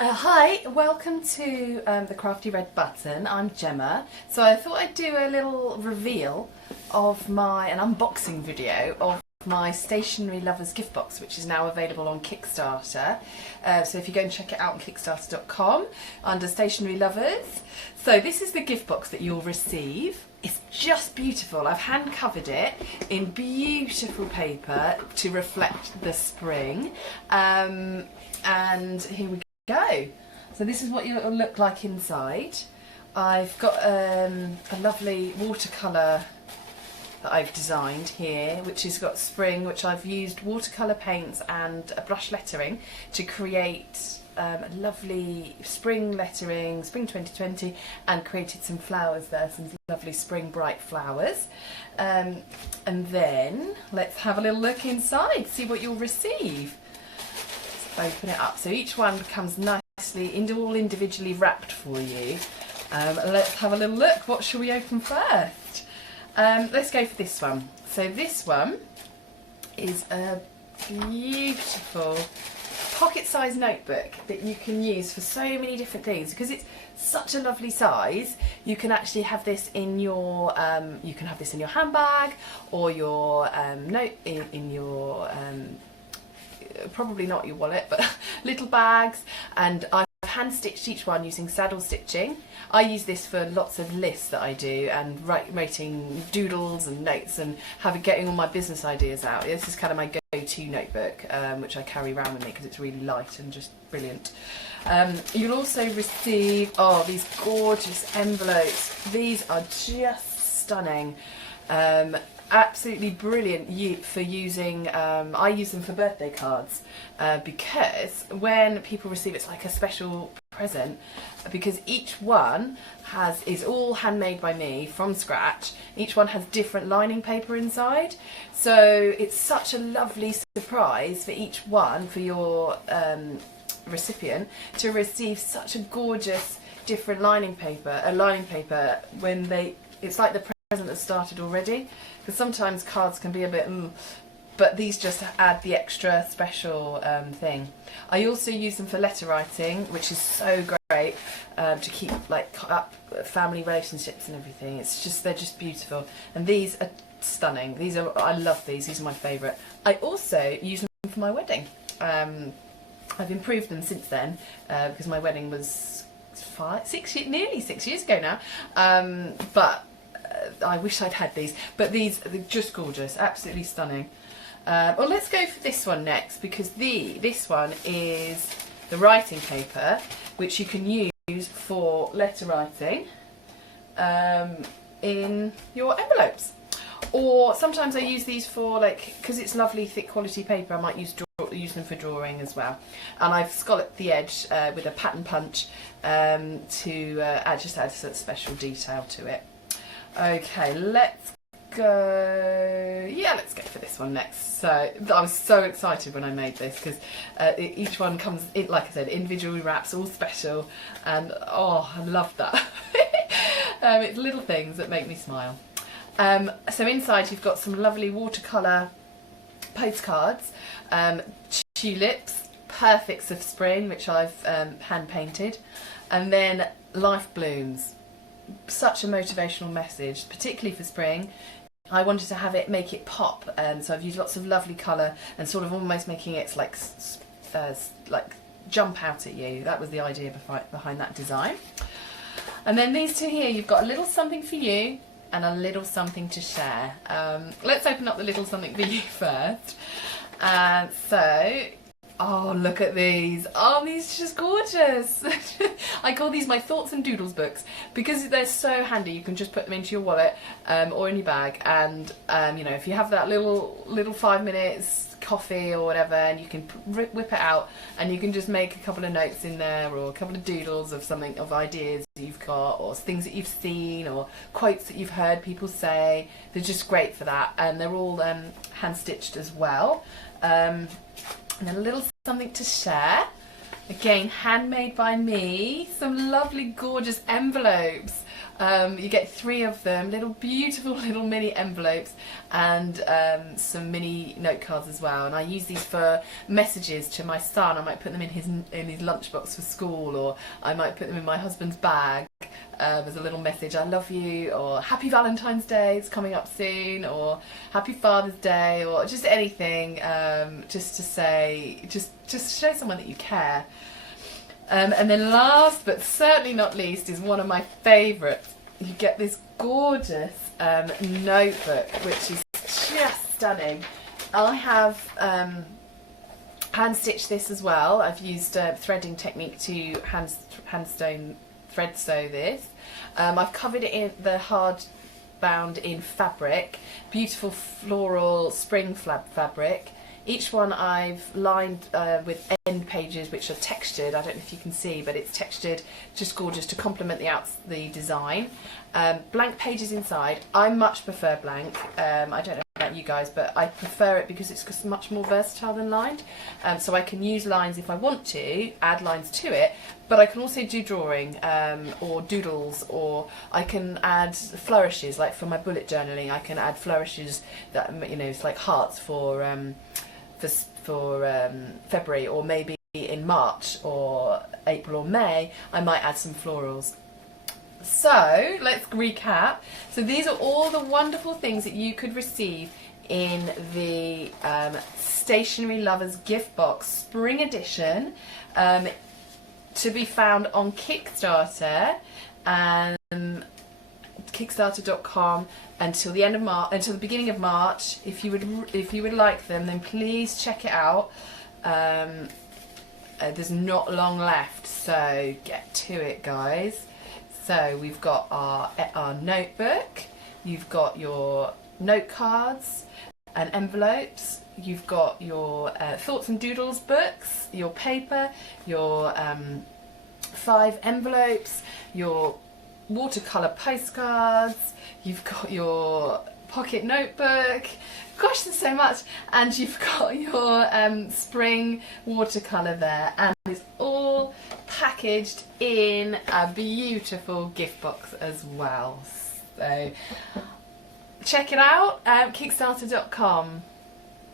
Hi, welcome to the Crafty Red Button. I'm Gemma. So I thought I'd do a little reveal of an unboxing video of my Stationery Lovers gift box, which is now available on Kickstarter. So if you go and check it out on kickstarter.com under Stationery Lovers. So this is the gift box that you'll receive. It's just beautiful. I've hand covered it in beautiful paper to reflect the spring. And here we go. So this is what it'll look like inside. I've got a lovely watercolour that I've designed here, which has got spring, which I've used watercolour paints and a brush lettering to create a lovely spring lettering, spring 2020, and created some flowers there, some lovely spring bright flowers. And then let's have a little look inside, see what you'll receive. Open it up. So each one comes nicely, all individually wrapped for you. Let's have a little look. What shall we open first? Let's go for this one. So this one is a beautiful pocket-sized notebook that you can use for so many different things because it's such a lovely size. You can actually have this in your handbag or your in your probably not your wallet, but little bags. And I've hand stitched each one using saddle stitching. I use this for lots of lists that I do and writing doodles and notes and getting all my business ideas out. This is kind of my go-to notebook, which I carry around with me because it's really light and just brilliant. You'll also receive these gorgeous envelopes. These are just stunning. Absolutely brilliant for using. I use them for birthday cards because when people receive it's like a special present, because each one is all handmade by me from scratch. Each one has different lining paper inside, so it's such a lovely surprise for each one, for your recipient to receive such a gorgeous different lining paper when it's like the present has started already, because sometimes cards can be a bit but these just add the extra special thing. I also use them for letter writing, which is so great to keep up family relationships and everything. They're just beautiful, and these are stunning. I love these. These are my favourite. I also use them for my wedding. I've improved them since then because my wedding was nearly 6 years ago now. But I wish I'd had these, but they're just gorgeous, absolutely stunning. Well, let's go for this one next, because this one is the writing paper, which you can use for letter writing in your envelopes. Or sometimes I use these for, because it's lovely thick quality paper, I might use them for drawing as well. And I've scalloped the edge with a pattern punch to add a special detail to it. Okay, let's go. Yeah, let's go for this one next. So I was so excited when I made this because each one comes, like I said, individually wraps, all special, and I love that. It's little things that make me smile. So inside you've got some lovely watercolour postcards, tulips, perfects of spring, which I've hand painted, and then life blooms. Such a motivational message, particularly for spring. I wanted to make it pop, so I've used lots of lovely colour and sort of almost making it like jump out at you. That was the idea behind that design. And then these two here, you've got a little something for you and a little something to share. Let's open up the little something for you first. Oh, look at these. Oh, these are just gorgeous. I call these my thoughts and doodles books because they're so handy. You can just put them into your wallet or in your bag, and if you have that little 5 minutes coffee or whatever, and you can whip it out and you can just make a couple of notes in there, or a couple of doodles of ideas that you've got, or things that you've seen, or quotes that you've heard people say. They're just great for that, and they're all hand stitched as well. And a little something to share. Again, handmade by me. Some lovely, gorgeous envelopes. You get 3 of them, little beautiful little mini envelopes, and some mini note cards as well. And I use these for messages to my son. I might put them in his lunchbox for school, or I might put them in my husband's bag as a little message, I love you, or Happy Valentine's Day, it's coming up soon, or Happy Father's Day, or just anything, just to say, just to show someone that you care. And then last but certainly not least is one of my favourites. You get this gorgeous notebook, which is just stunning. I have hand stitched this as well. I've used a threading technique to thread sew this. I've covered it in the hard bound in fabric, beautiful floral spring fabric. Each one I've lined with end pages which are textured. I don't know if you can see, but it's textured, just gorgeous to complement the design. Blank pages inside. I much prefer blank. I don't know about you guys, but I prefer it because it's just much more versatile than lined. So I can use lines if I want to, add lines to it, but I can also do drawing or doodles, or I can add flourishes, like for my bullet journaling. I can add flourishes that, you know, it's like hearts for February, or maybe in March or April or May I might add some florals. So let's recap. So these are all the wonderful things that you could receive in the Stationery Lovers gift box spring edition, to be found on Kickstarter and Kickstarter.com until the end of March, until the beginning of March. If you would like them, then please check it out. There's not long left, so get to it, guys. So we've got our notebook, you've got your note cards and envelopes, you've got your thoughts and doodles books, your paper, your 5 envelopes, your watercolour postcards, you've got your pocket notebook, gosh, there's so much, and you've got your spring watercolour there, and it's all packaged in a beautiful gift box as well. So check it out, Kickstarter.com.